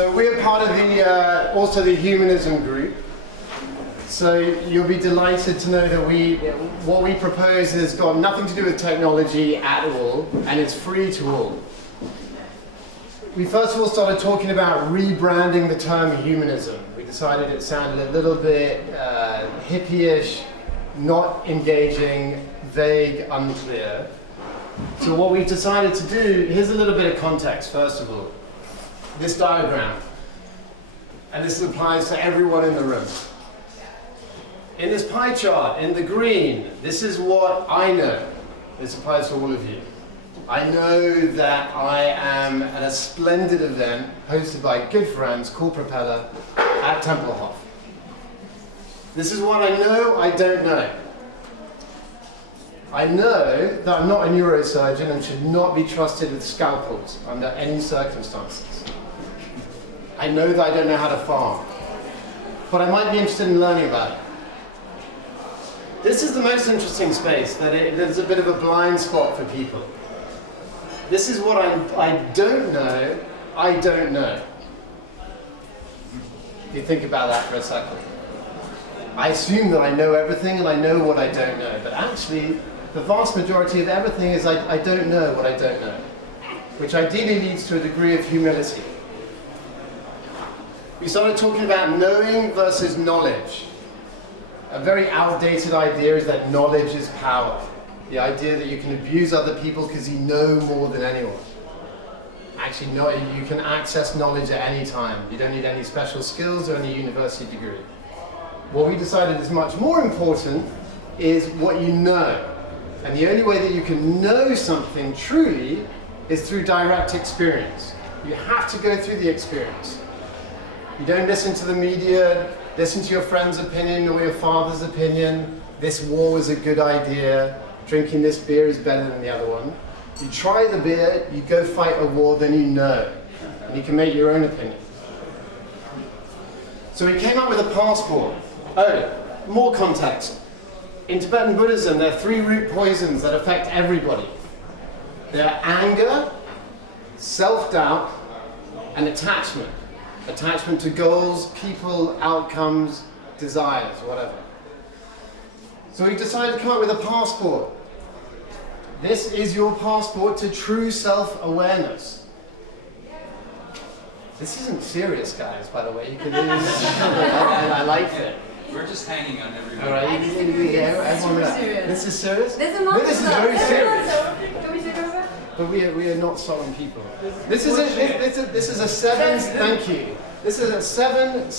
So we're part of the also the humanism group. So you'll be delighted to know that what we propose has got nothing to do with technology at all, and it's free to all. We first of all started talking about rebranding the term humanism. We decided it sounded a little bit hippie-ish, not engaging, vague, unclear. So what we've decided to do, here's a little bit of context first of all. This diagram, and this applies to everyone in the room. In this pie chart, in the green, this is what I know. This applies to all of you. I know that I am at a splendid event hosted by good friends called Propeller at Tempelhof. This is what I know I don't know. I know that I'm not a neurosurgeon and should not be trusted with scalpels under any circumstances. I know that I don't know how to farm, but I might be interested in learning about it. This is the most interesting space, that there's a bit of a blind spot for people. This is what I don't know, I don't know. If you think about that for a second. I assume that I know everything and I know what I don't know, but actually the vast majority of everything is I don't know what I don't know, which ideally leads to a degree of humility. We started talking about knowing versus knowledge. A very outdated idea is that knowledge is power. The idea that you can abuse other people because you know more than anyone. Actually, you can access knowledge at any time. You don't need any special skills or any university degree. What we decided is much more important is what you know. And the only way that you can know something truly is through direct experience. You have to go through the experience. You don't listen to the media, listen to your friend's opinion or your father's opinion. This war was a good idea. Drinking this beer is better than the other one. You try the beer, you go fight a war, then you know. And you can make your own opinion. So we came up with a passport. Oh, more context. In Tibetan Buddhism, there are 3 root poisons that affect everybody. They're anger, self-doubt, and attachment. Attachment to goals, people, outcomes, desires, whatever. So we decided to come up with a passport. This is your passport to true self-awareness. This isn't serious, guys, by the way. You can I like it. We're just hanging on everyone. All right, this is serious? This is very serious. But we are not solemn people. This is a 7. Thank you. This is a 7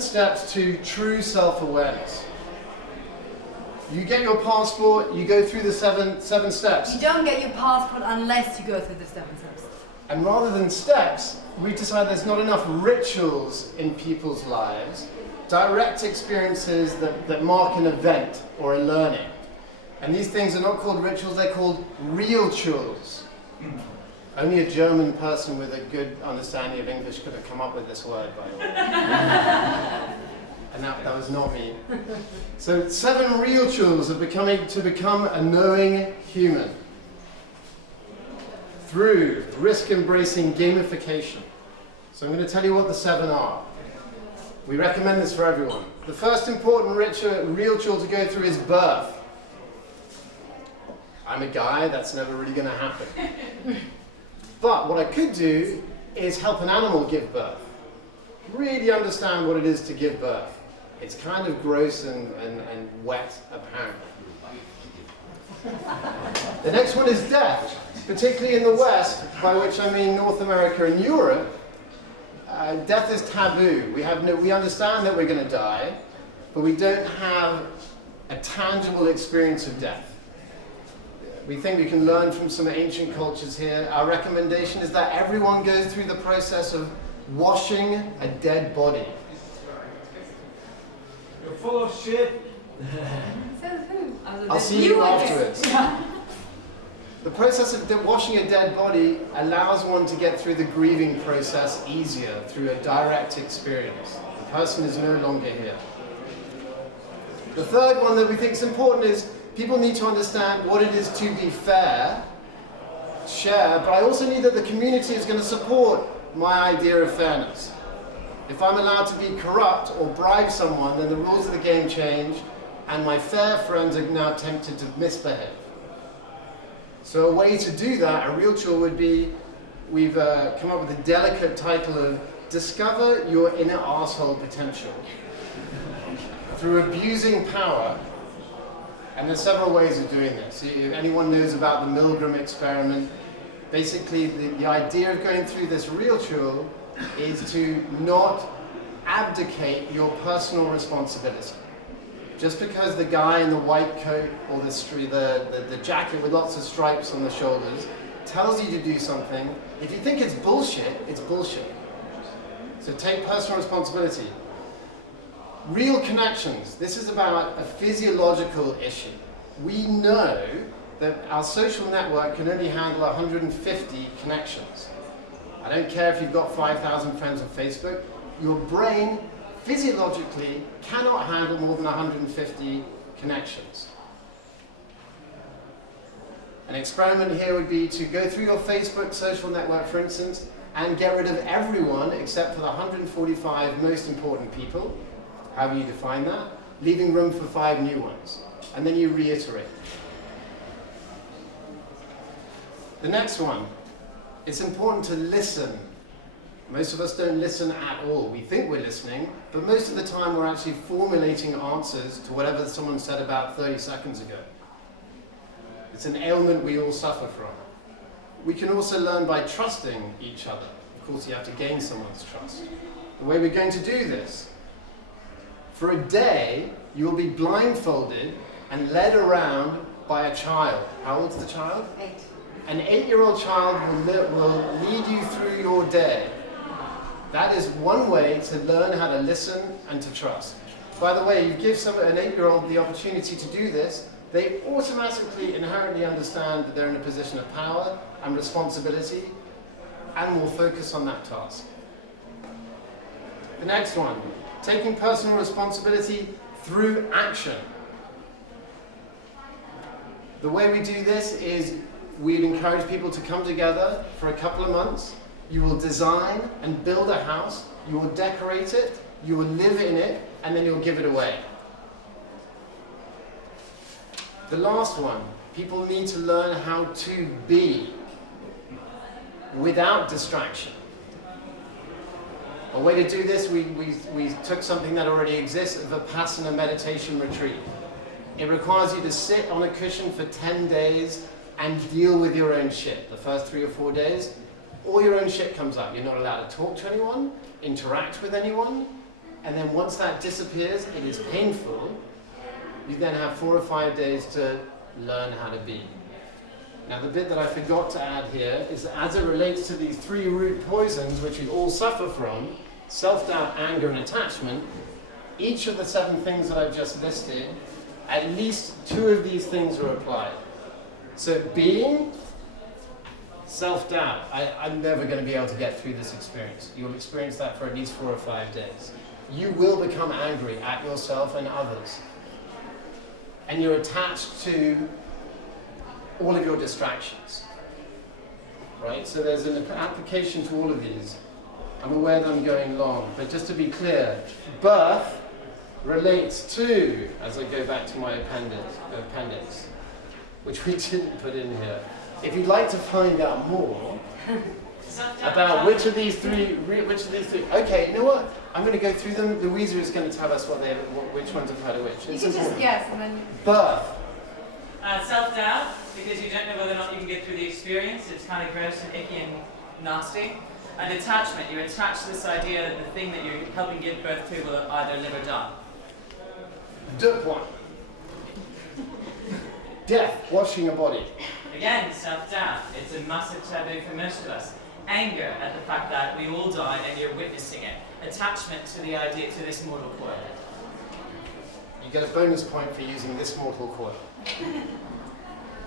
steps to true self-awareness. You get your passport. You go through the seven steps. You don't get your passport unless you go through the 7 steps. And rather than steps, we decided there's not enough rituals in people's lives, direct experiences that mark an event or a learning. And these things are not called rituals, they're called real chores. Only a German person with a good understanding of English could have come up with this word, by the way. And that was not me. So 7 real chores of to become a knowing human through risk-embracing gamification. So I'm going to tell you what the 7 are. We recommend this for everyone. The first important real chore to go through is birth. I'm a guy, that's never really going to happen. But what I could do is help an animal give birth. Really understand what it is to give birth. It's kind of gross and wet, apparently. The next one is death, particularly in the West, by which I mean North America and Europe. Death is taboo. We understand that we're going to die, but we don't have a tangible experience of death. We think we can learn from some ancient cultures here. Our recommendation is that everyone goes through the process of washing a dead body. You're full of shit. Says who? I'll see you afterwards. The process of washing a dead body allows one to get through the grieving process easier through a direct experience. The person is no longer here. The third one that we think is important is people need to understand what it is to be fair, share, but I also need that the community is going to support my idea of fairness. If I'm allowed to be corrupt or bribe someone, then the rules of the game change, and my fair friends are now tempted to misbehave. So a way to do that, a real tool would be, we've come up with a delicate title of Discover Your Inner Arsehole Potential through abusing power. And there's several ways of doing this. If anyone knows about the Milgram experiment, basically the idea of going through this real tool is to not abdicate your personal responsibility. Just because the guy in the white coat or the jacket with lots of stripes on the shoulders tells you to do something, if you think it's bullshit, it's bullshit. So take personal responsibility. Real connections. This is about a physiological issue. We know that our social network can only handle 150 connections. I don't care if you've got 5,000 friends on Facebook, your brain physiologically cannot handle more than 150 connections. An experiment here would be to go through your Facebook social network, for instance, and get rid of everyone except for the 145 most important people, however you define that, leaving room for 5 new ones. And then you reiterate. The next one, it's important to listen. Most of us don't listen at all. We think we're listening, but most of the time we're actually formulating answers to whatever someone said about 30 seconds ago. It's an ailment we all suffer from. We can also learn by trusting each other. Of course, you have to gain someone's trust. The way we're going to do this, for a day, you'll be blindfolded and led by a child. How old's the child? 8. An 8-year-old child will lead you through your day. That is one way to learn how to listen and to trust. By the way, you give an 8-year-old the opportunity to do this, they automatically, inherently understand that they're in a position of power and responsibility, and will focus on that task. The next one, taking personal responsibility through action. The way we do this is we'd encourage people to come together for a couple of months. You will design and build a house, you will decorate it, you will live in it, and then you'll give it away. The last one, people need to learn how to be without distraction. A way to do this, we took something that already exists, a Vipassana meditation retreat. It requires you to sit on a cushion for 10 days and deal with your own shit. The first 3 or 4 days, all your own shit comes up. You're not allowed to talk to anyone, interact with anyone, and then once that disappears, it is painful. You then have 4 or 5 days to learn how to be. Now the bit that I forgot to add here is that as it relates to these 3 root poisons, which we all suffer from, self-doubt, anger, and attachment, each of the 7 things that I've just listed, at least 2 of these things are applied. So being, self-doubt. I'm never going to be able to get through this experience. You'll experience that for at least 4 or 5 days. You will become angry at yourself and others. And you're attached to all of your distractions. Right? So there's an application to all of these. I'm aware that I'm going long, but just to be clear, birth relates to, as I go back to my appendix, which we didn't put in here. If you'd like to find out more about which of these three, okay, you know what? I'm going to go through them. Louisa is going to tell us which ones apply to which. You can just guess and then... Birth. Self-doubt, because you don't know whether or not you can get through the experience. It's kind of gross and icky and nasty. And attachment, you're attached to this idea that the thing that you're helping give birth to will either live or die. One. Death, washing your body. Again, self-doubt. It's a massive taboo for most of us. Anger at the fact that we all die and you're witnessing it. Attachment to the idea, to this mortal coil. You get a bonus point for using this mortal coil.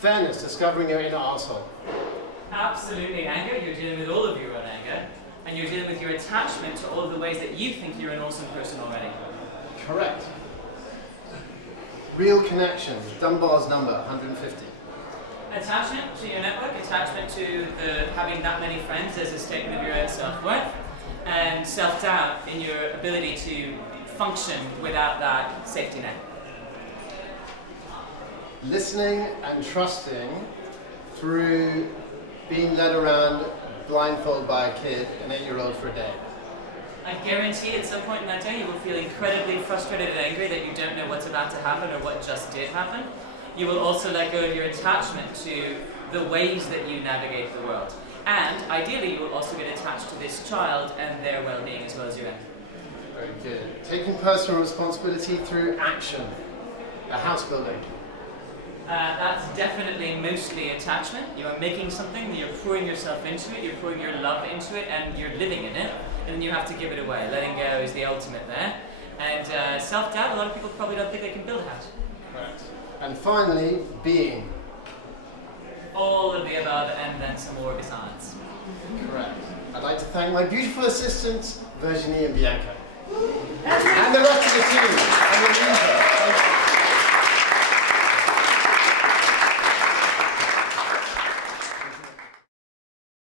Fairness, discovering your inner arsehole. Absolutely, anger. You're dealing with all of your own anger. And you're dealing with your attachment to all of the ways that you think you're an awesome person already. Correct. Real connection, Dunbar's number, 150. Attachment to your network, attachment to having that many friends as a statement of your own self-worth, and self-doubt in your ability to function without that safety net. Listening and trusting through being led around blindfold by a kid, an 8-year-old, for a day. I guarantee at some point in that day you will feel incredibly frustrated and angry that you don't know what's about to happen or what just did happen. You will also let go of your attachment to the ways that you navigate the world. And ideally you will also get attached to this child and their well-being as well as your own. Very good. Taking personal responsibility through action. A house building. That's definitely mostly attachment. You are making something, you're pouring yourself into it, you're pouring your love into it, and you're living in it, and then you have to give it away. Letting go is the ultimate there. And self-doubt, a lot of people probably don't think they can build a house. Correct. And finally, being. All of the above, and then some more besides. Correct. I'd like to thank my beautiful assistants, Virginie and Bianca. And the rest of the team. And the